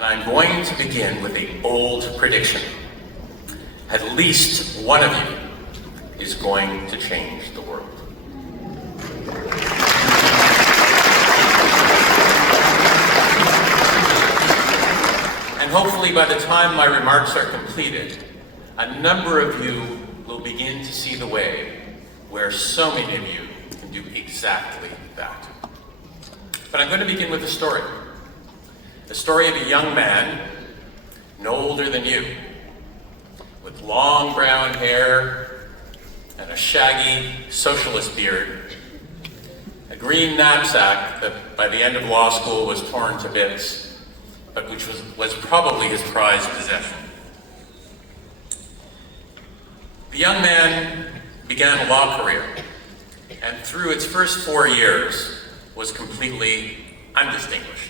And I'm going to begin with a bold prediction. At least one of you is going to change the world. And hopefully by the time my remarks are completed, a number of you will begin to see the way where so many of you can do exactly that. But I'm going to begin with a story. The story of a young man, no older than you, with long brown hair and a shaggy socialist beard, a green knapsack that by the end of law school was torn to bits, but which was probably his prized possession. The young man began a law career, and through its first 4 years was completely undistinguished,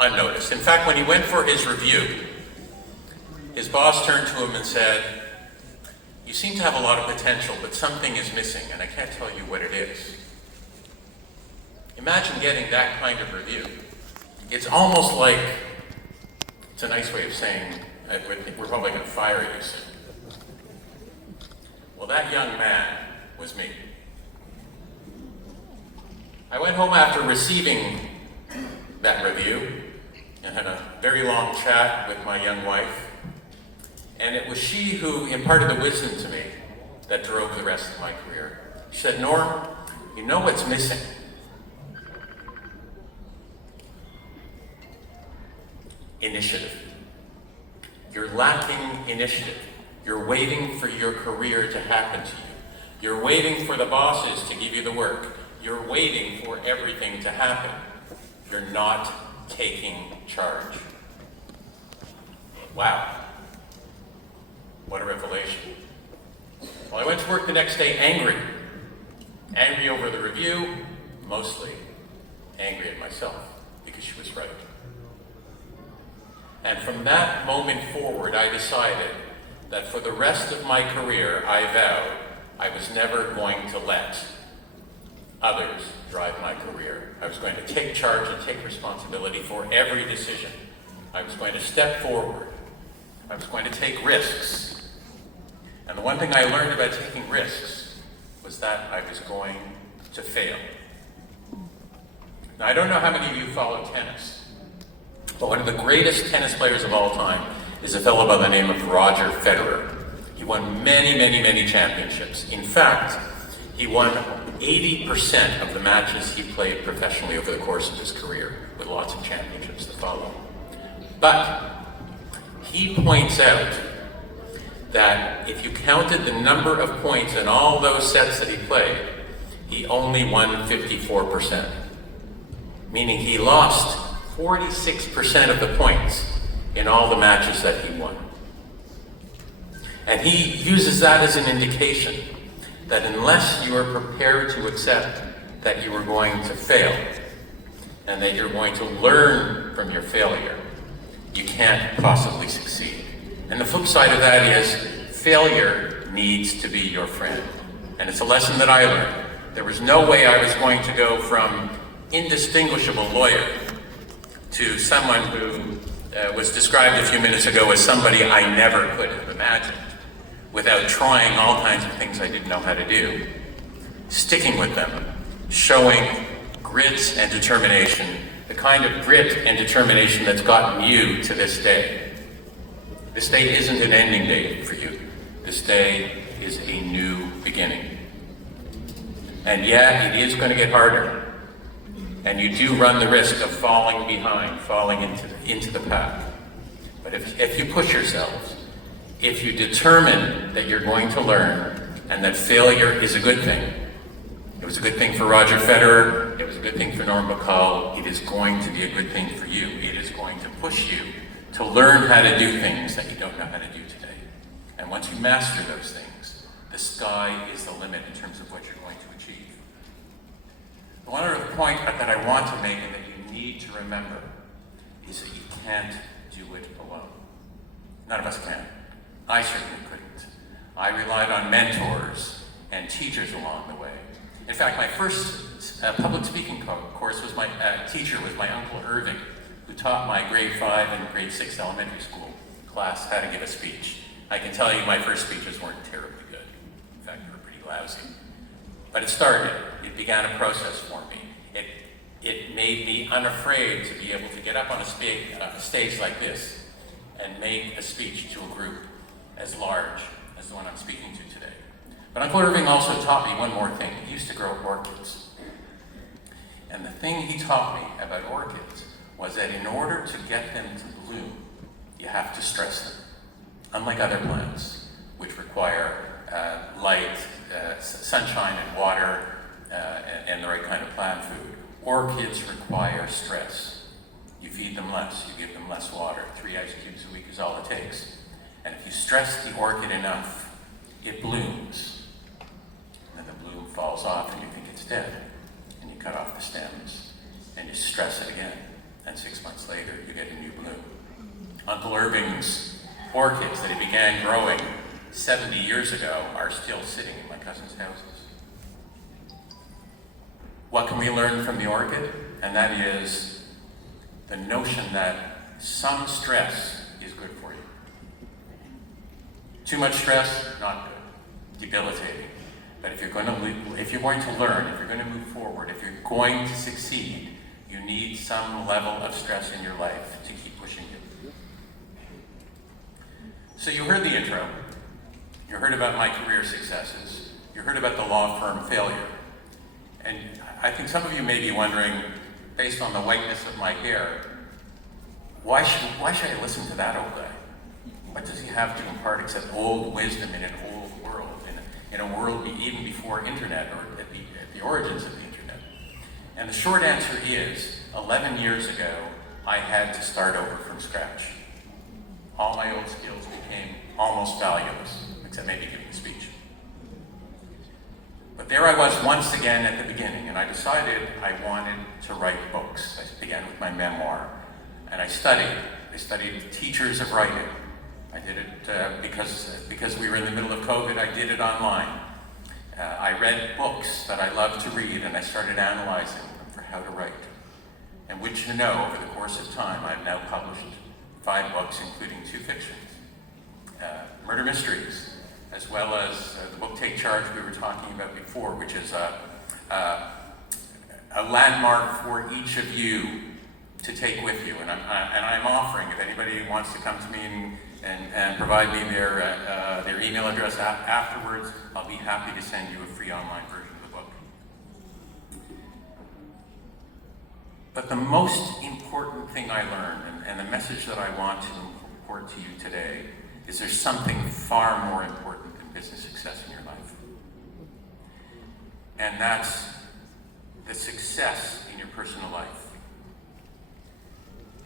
unnoticed. In fact, when he went for his review, his boss turned to him and said, "You seem to have a lot of potential, but something is missing, and I can't tell you what it is." Imagine getting that kind of review. It's almost like, it's a nice way of saying, we're probably going to fire you soon. Well, that young man was me. I went home after receiving that review and had a very long chat with my young wife. And it was she who imparted the wisdom to me that drove the rest of my career. She said, "Norm, you know what's missing? Initiative. You're lacking initiative. You're waiting for your career to happen to you. You're waiting for the bosses to give you the work. You're waiting for everything to happen. You're not taking charge." Wow. What a revelation. Well, I went to work the next day angry. Angry over the review, mostly angry at myself because she was right. And from that moment forward, I decided that for the rest of my career, I vowed I was never going to let others drive my career. I was going to take charge and take responsibility for every decision. I was going to step forward. I was going to take risks. And the one thing I learned about taking risks was that I was going to fail. Now, I don't know how many of you follow tennis, but one of the greatest tennis players of all time is a fellow by the name of Roger Federer. He won many, many, many championships. In fact, he won 80% of the matches he played professionally over the course of his career, with lots of championships to follow. But he points out that if you counted the number of points in all those sets that he played, he only won 54%, meaning he lost 46% of the points in all the matches that he won. And he uses that as an indication that unless you are prepared to accept that you are going to fail and that you're going to learn from your failure, you can't possibly succeed. And the flip side of that is failure needs to be your friend. And it's a lesson that I learned. There was no way I was going to go from indistinguishable lawyer to someone who was described a few minutes ago as somebody I never could have imagined without trying all kinds of things I didn't know how to do. Sticking with them, showing grit and determination, the kind of grit and determination that's gotten you to this day. This day isn't an ending date for you. This day is a new beginning. And yeah, it is going to get harder. And you do run the risk of falling behind, falling into the path. But if you push yourselves, if you determine that you're going to learn and that failure is a good thing, it was a good thing for Roger Federer, it was a good thing for Norm Bacall, it is going to be a good thing for you. It is going to push you to learn how to do things that you don't know how to do today. And once you master those things, the sky is the limit in terms of what you're going to achieve. The one other point that I want to make and that you need to remember is that you can't do it alone. None of us can. I certainly couldn't. I relied on mentors and teachers along the way. In fact, my first public speaking course was my teacher was my Uncle Irving, who taught my grade 5 and grade 6 elementary school class how to give a speech. I can tell you my first speeches weren't terribly good. In fact, they were pretty lousy. But it started. It began a process for me. It made me unafraid to be able to get up on a stage like this and make a speech to a group as large as the one I'm speaking to today. But Uncle Irving also taught me one more thing. He used to grow orchids. And the thing he taught me about orchids was that in order to get them to bloom, you have to stress them. Unlike other plants, which require light, sunshine and water, and the right kind of plant food, orchids require stress. You feed them less, you give them less water. 3 ice cubes a week is all it takes. And if you stress the orchid enough, it blooms. And then the bloom falls off and you think it's dead. And you cut off the stems and you stress it again. And 6 months later, you get a new bloom. Uncle Irving's orchids that he began growing 70 years ago are still sitting in my cousin's houses. What can we learn from the orchid? And that is the notion that some stress is good for you. Too much stress, not good, debilitating. But if you're going to learn, if you're going to move forward, if you're going to succeed, you need some level of stress in your life to keep pushing you. So you heard the intro. You heard about my career successes. You heard about the law firm failure. And I think some of you may be wondering, based on the whiteness of my hair, why should I listen to that old guy? What does he have to impart except old wisdom in an old world, in a world even before internet or at the origins of the internet? And the short answer is, 11 years ago, I had to start over from scratch. All my old skills became almost valueless, except maybe giving a speech. But there I was once again at the beginning, and I decided I wanted to write books. I began with my memoir, and I studied. I studied teachers of writing. I did it because we were in the middle of COVID, I did it online. I read books that I love to read, and I started analyzing them for how to write. And would you know, over the course of time, I've now published 5 books, including 2 fictions. Murder mysteries, as well as the book Take Charge we were talking about before, which is a landmark for each of you to take with you. And I'm offering, if anybody wants to come to me and provide me their email address afterwards, I'll be happy to send you a free online version of the book. But the most important thing I learned, and the message that I want to impart to you today, is there's something far more important than business success in your life. And that's the success in your personal life.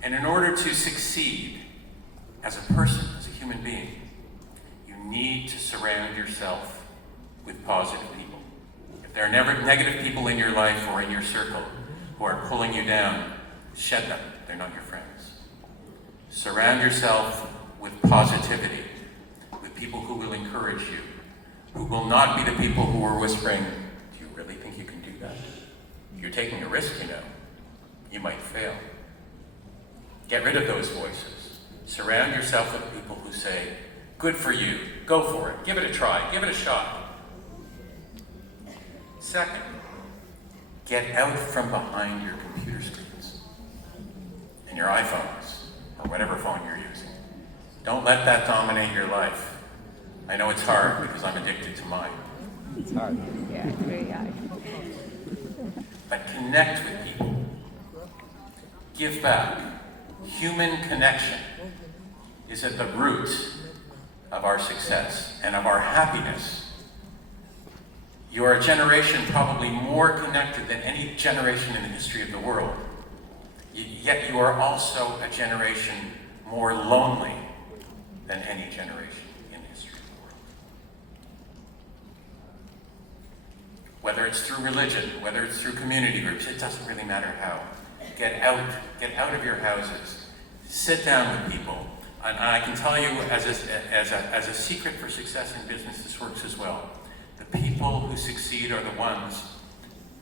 And in order to succeed as a person, as a human being, you need to surround yourself with positive people. If there are negative people in your life or in your circle who are pulling you down, shed them. They're not your friends. Surround yourself with positivity, with people who will encourage you, who will not be the people who are whispering, "Do you really think you can do that? You're taking a risk, you know. You might fail." Get rid of those voices. Surround yourself with people who say, "Good for you, go for it, give it a try, give it a shot." Second, get out from behind your computer screens and your iPhones, or whatever phone you're using. Don't let that dominate your life. I know it's hard because I'm addicted to mine. It's hard. Yeah, it's very hard. But connect with people. Give back. Human connection is at the root of our success and of our happiness. You are a generation probably more connected than any generation in the history of the world. Yet you are also a generation more lonely than any generation in the history of the world. Whether it's through religion, whether it's through community groups, it doesn't really matter how. Get out of your houses, sit down with people. And I can tell you as a secret for success in business, this works as well. The people who succeed are the ones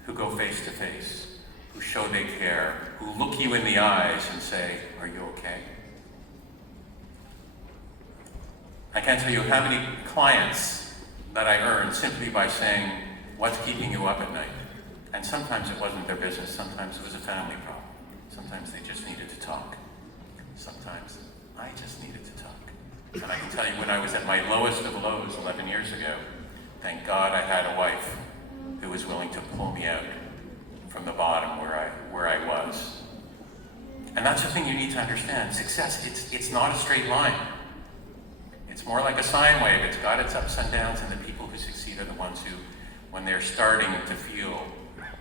who go face to face, who show they care, who look you in the eyes and say, "Are you okay?" I can't tell you how many clients that I earned simply by saying, "What's keeping you up at night?" And sometimes it wasn't their business, sometimes it was a family problem. Sometimes they just needed to talk. Sometimes I just needed to talk. And I can tell you, when I was at my lowest of lows 11 years ago, thank God I had a wife who was willing to pull me out from the bottom where I was. And that's the thing you need to understand. Success, it's not a straight line. It's more like a sine wave. It's got its ups and downs, and the people who succeed are the ones who, when they're starting to feel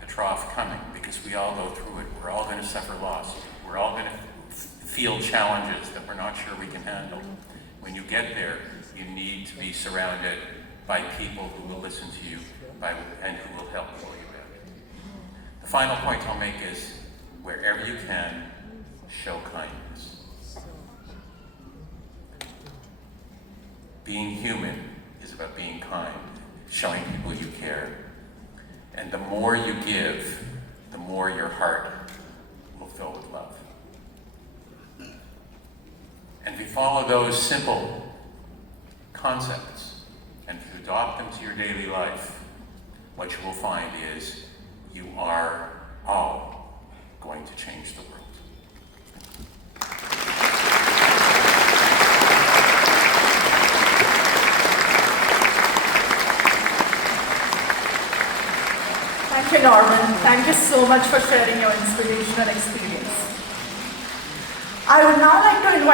the trough coming, because we all go through it. We're all going to suffer loss. We're all going to feel challenges that we're not sure we can handle. When you get there, you need to be surrounded by people who will listen to you and who will help pull you out. The final point I'll make is, wherever you can, show kindness. Being human is about being kind, showing people you care. And the more you give, the more your heart will fill with love. And if you follow those simple concepts and if you adopt them to your daily life, what you will find is you are all going to change the world. Thank you, Norman. Thank you so much for sharing your inspirational experience. I would now like to invite